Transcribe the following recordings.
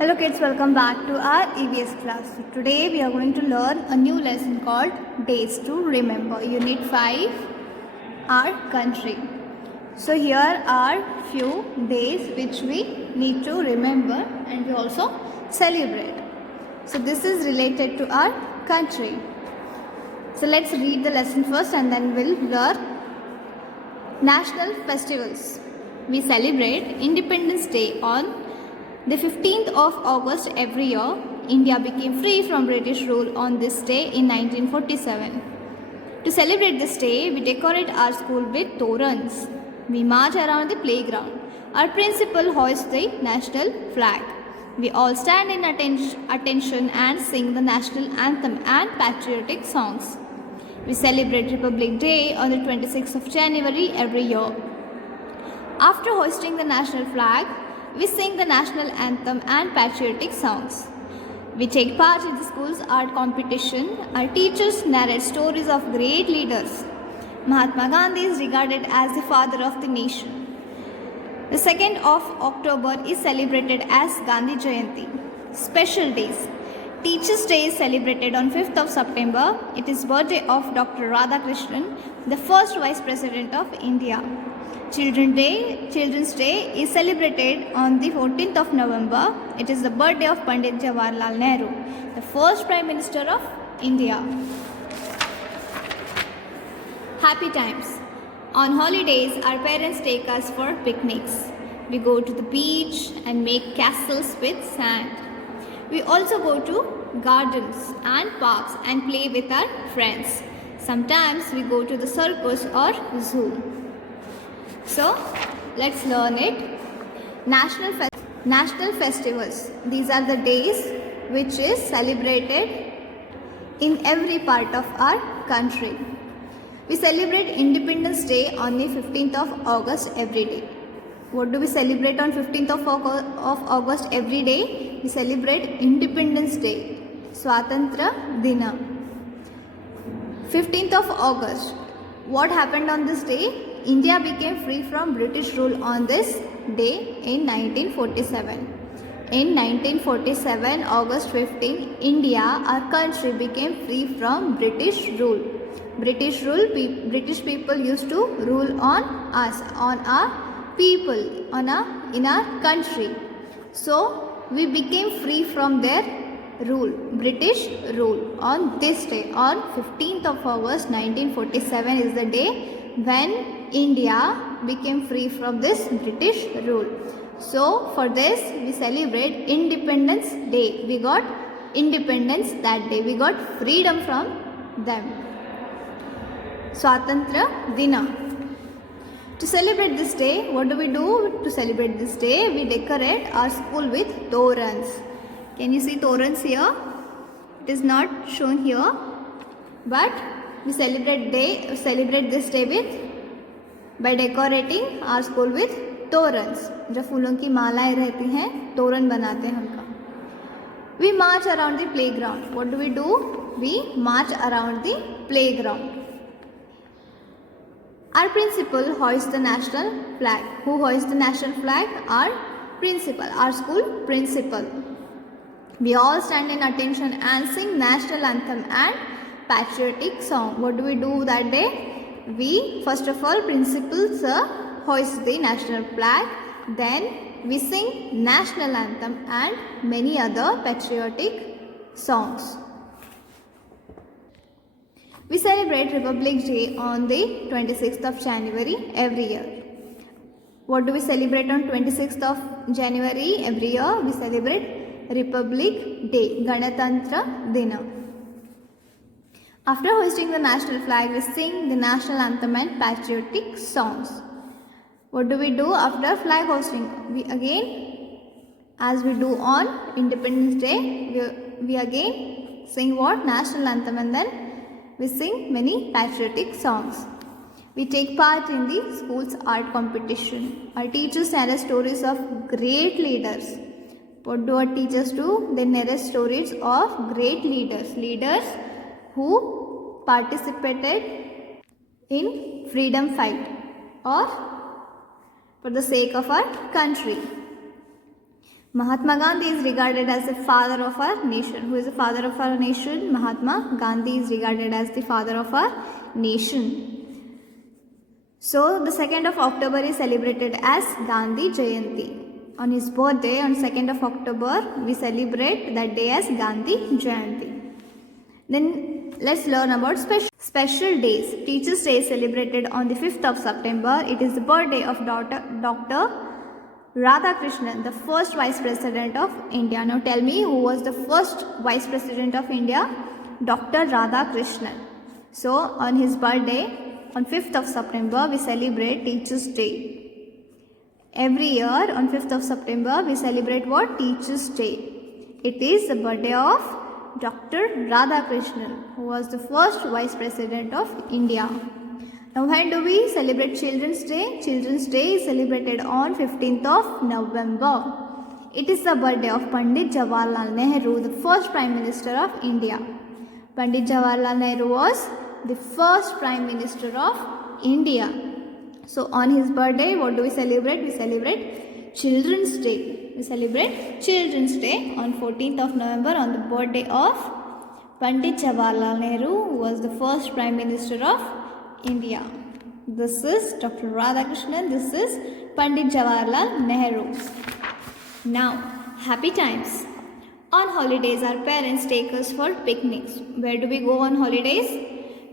Hello kids, welcome back to our EVS class. So today we are going to learn a new lesson called Days to Remember. Unit 5, our country. So here are few days which we need to remember and we also celebrate. So this is related to our country. So let's read the lesson first and then we'll learn national festivals. We celebrate Independence Day on the 15th of August every year. India became free from British rule on this day in 1947. To celebrate this day, we decorate our school with torans. We march around the playground. Our principal hoists the national flag. We all stand in attention and sing the national anthem and patriotic songs. We celebrate Republic Day on the 26th of January every year. After hoisting the national flag, we sing the national anthem and patriotic songs. We take part in the school's art competition. Our teachers narrate stories of great leaders. Mahatma Gandhi is regarded as the father of the nation. The 2nd of October is celebrated as Gandhi Jayanti. Special days. Teachers' Day is celebrated on 5th of September. It is birthday of Dr. Radhakrishnan, the first Vice President of India. Children's Day is celebrated on the 14th of November. It is the birthday of Pandit Jawaharlal Nehru, the first Prime Minister of India. Happy times. On holidays, our parents take us for picnics. We go to the beach and make castles with sand. We also go to gardens and parks and play with our friends. Sometimes we go to the circus or zoo. So, let's learn it. National festivals. These are the days which is celebrated in every part of our country. We celebrate Independence Day on the 15th of August every day. What do we celebrate on 15th of August every day? We celebrate Independence Day, Swatantra Dina. 15th of August. What happened on this day? India became free from British rule on this day in 1947. In 1947, August 15, India, our country, became free from British rule. British people used to rule on us, on our people, in our country. So, we became free from their rule, British rule. On this day, on 15th of August 1947 is the day when India became free from this British rule. So for this we celebrate Independence Day. We got independence that day. We got freedom from them. Swatantra Dina. To celebrate this day, what do we do? To celebrate this day, we decorate our school with torans. Can you see torans here? It is not shown here, but we celebrate this day by decorating our school with torans. जो फूलों की मालाएं रहती हैं, तोरण बनाते हैं उनका. We march around the playground. What do? We march around the playground. Our principal hoists the national flag. Who hoists the national flag? Our principal, our school principal. We all stand in attention and sing national anthem and patriotic song. What do we do that day? We, first of all, principals hoist the national flag. Then we sing national anthem and many other patriotic songs. We celebrate Republic Day on the 26th of January every year. What do we celebrate on 26th of January every year? We celebrate Republic Day, Ganatantra Dina. After hoisting the national flag, we sing the national anthem and patriotic songs. What do we do after flag hoisting? We again, as we do on Independence Day, we again sing what? National anthem, and then we sing many patriotic songs. We take part in the school's art competition. Our teachers narrate stories of great leaders. What do our teachers do? They narrate stories of great leaders who participated in freedom fight or for the sake of our country. Mahatma Gandhi is regarded as the father of our nation. Who is the father of our nation? Mahatma Gandhi is regarded as the father of our nation. So the 2nd of October is celebrated as Gandhi Jayanti. On his birthday, on 2nd of October, we celebrate that day as Gandhi Jayanti. Then let's learn about special days. Teachers' Day is celebrated on the 5th of September. It is the birthday of Dr. Radhakrishnan, the first Vice President of India. Now tell me, who was the first Vice President of India? Dr. Radhakrishnan. So on his birthday, on 5th of September, we celebrate Teachers' Day. Every year on 5th of September, we celebrate what? Teachers' Day. It is the birthday of Dr. Radhakrishnan, who was the first Vice President of India. Now when do we celebrate Children's Day? Children's Day is celebrated on 15th of November. It is the birthday of Pandit Jawaharlal Nehru, the first Prime Minister of India. Pandit Jawaharlal Nehru was the first Prime Minister of India. So on his birthday, what do we celebrate? We celebrate Children's Day. We celebrate Children's Day on 14th of November on the birthday of Pandit Jawaharlal Nehru, who was the first Prime Minister of India. This is Dr. Radhakrishnan. This is Pandit Jawaharlal Nehru. Now, happy times. On holidays, our parents take us for picnics. Where do we go on holidays?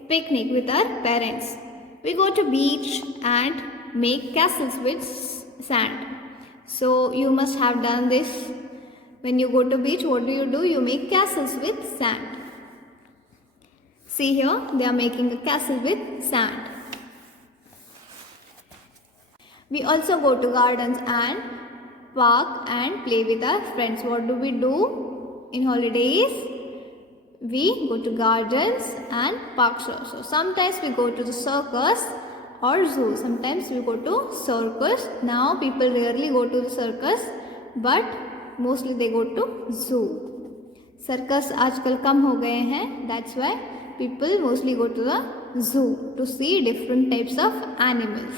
Picnic with our parents. We go to beach and make castles with sand. So you must have done this. When you go to beach, what do? You make castles with sand. See here, they are making a castle with sand. We also go to gardens and park and play with our friends. What do we do in holidays? We go to gardens and parks also. Sometimes we go to the circus or zoo. Sometimes we go to circus. Now people rarely go to the circus, but mostly they go to zoo. Circus आजकल कम हो गए हैं. That's why people mostly go to the zoo to see different types of animals.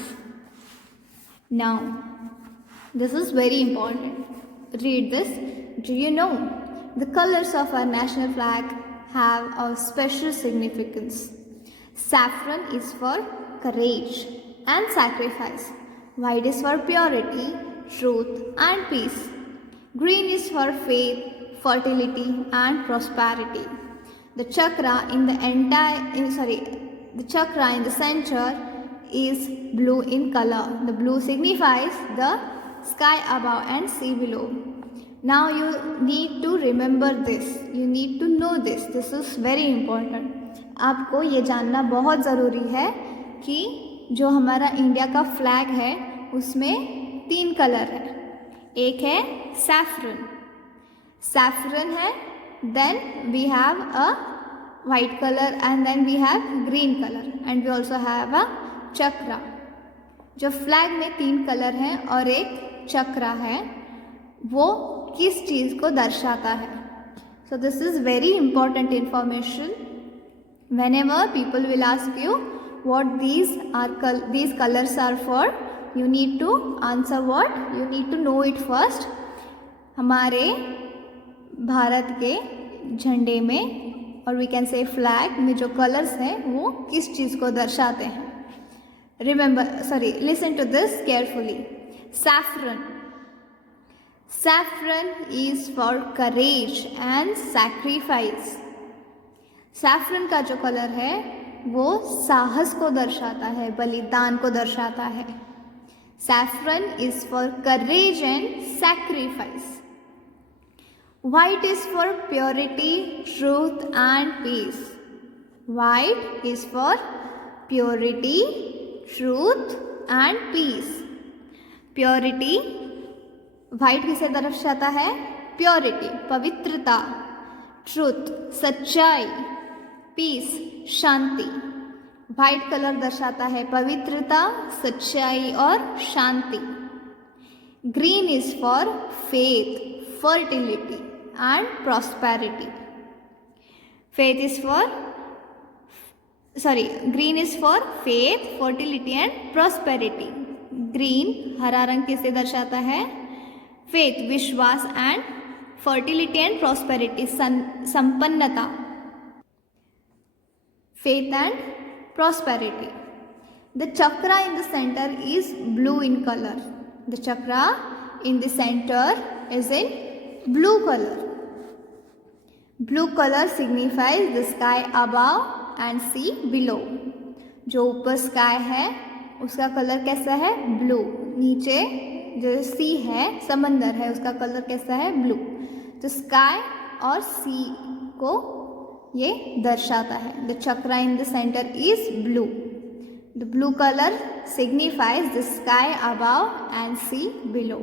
Now, this is very important. Read this. Do you know the colors of our national flag have a special significance? Saffron is for courage and sacrifice. White is for purity, truth and peace. Green is for faith, fertility and prosperity. The chakra in the center is blue in color. The blue signifies the sky above and sea below. Now you need to remember this. You need to know this. This is very important. आपको ये जानना बहुत ज़रूरी है कि जो हमारा India का फ्लैग है उसमें 3 कलर है. एक है सैफरन है. Then we have a white color and then we have green color and we also have a chakra. जो फ्लैग में 3 कलर हैं और एक चक्रा है, वो किस चीज़ को दर्शाता है? So this is very important information. Whenever people will ask you what these colors are for, you need to answer what? You need to know it first. हमारे भारत के झंडे में और वी कैन से फ्लैग में जो colours हैं वो किस चीज़ को दर्शाते हैं? Listen to this carefully. Saffron is for courage and sacrifice. Saffron का जो कलर है वो साहस को दर्शाता है, बलिदान को दर्शाता है. Saffron is for courage and sacrifice. White is for purity, truth and peace. White is for purity, truth and peace. Purity, white किसे दर्शाता है? Purity, पवित्रता. Truth, सच्चाई. Peace, शांति. White कलर दर्शाता है पवित्रता, सच्चाई और शांति. Green is for faith, fertility and prosperity. Green is for faith, fertility and prosperity. Green हरा रंग किसे दर्शाता है? faith, Vishwas, and fertility and prosperity, Sampannata. Faith and prosperity. The chakra in the center is blue in color. The chakra in the center is in blue color. Blue color signifies the sky above and sea below. जो ऊपर sky है उसका colour कैसा है? Blue. नीचे जो सी है, समंदर है, उसका कलर कैसा है? ब्लू. तो स्काई और सी को ये दर्शाता है. The chakra in the centre is blue. The blue colour signifies the sky above and sea below.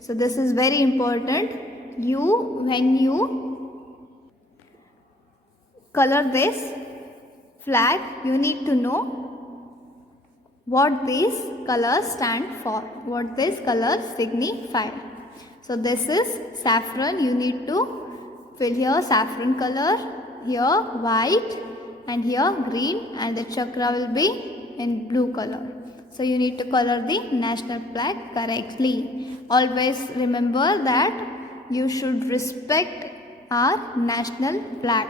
So this is very important. When you color this flag, you need to know what these colors stand for, what these colors signify. So this is saffron. You need to fill here saffron color, here white, and here green, and the chakra will be in blue color. So you need to color the national flag correctly. Always remember that you should respect our national flag.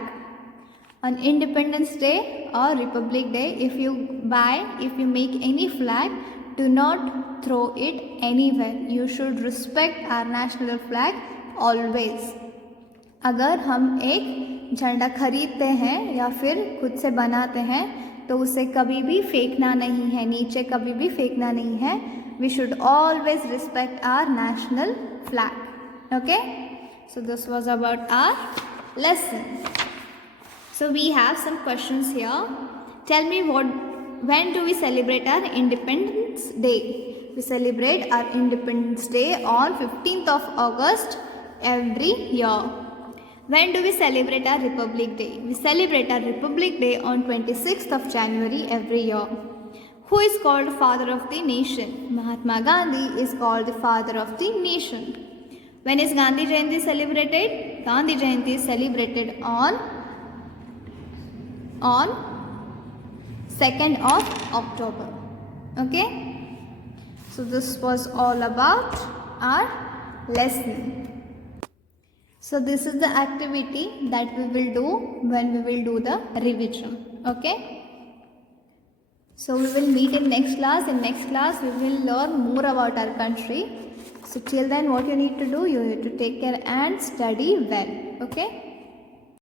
On Independence Day or Republic Day, if you make any flag, do not throw it anywhere. You should respect our national flag always. अगर हम एक झंडा खरीदते हैं या फिर खुद से बनाते हैं तो उसे कभी भी फेंकना नहीं है, नीचे कभी भी फेंकना नहीं है. We should always respect our national flag. Okay? So this was about our lesson. So we have some questions here. Tell me when do we celebrate our Independence Day? We celebrate our Independence Day on 15th of August every year. When do we celebrate our Republic Day? We celebrate our Republic Day on 26th of January every year. Who is called father of the nation? Mahatma Gandhi is called the father of the nation. When is Gandhi Jayanti celebrated? Gandhi Jayanti is celebrated on 2nd of October. Okay? So this was all about our lesson. So this is the activity that we will do when we will do the revision. Okay? So we will meet in next class. In next class we will learn more about our country. So till then what you need to do, you need to take care and study well. Okay?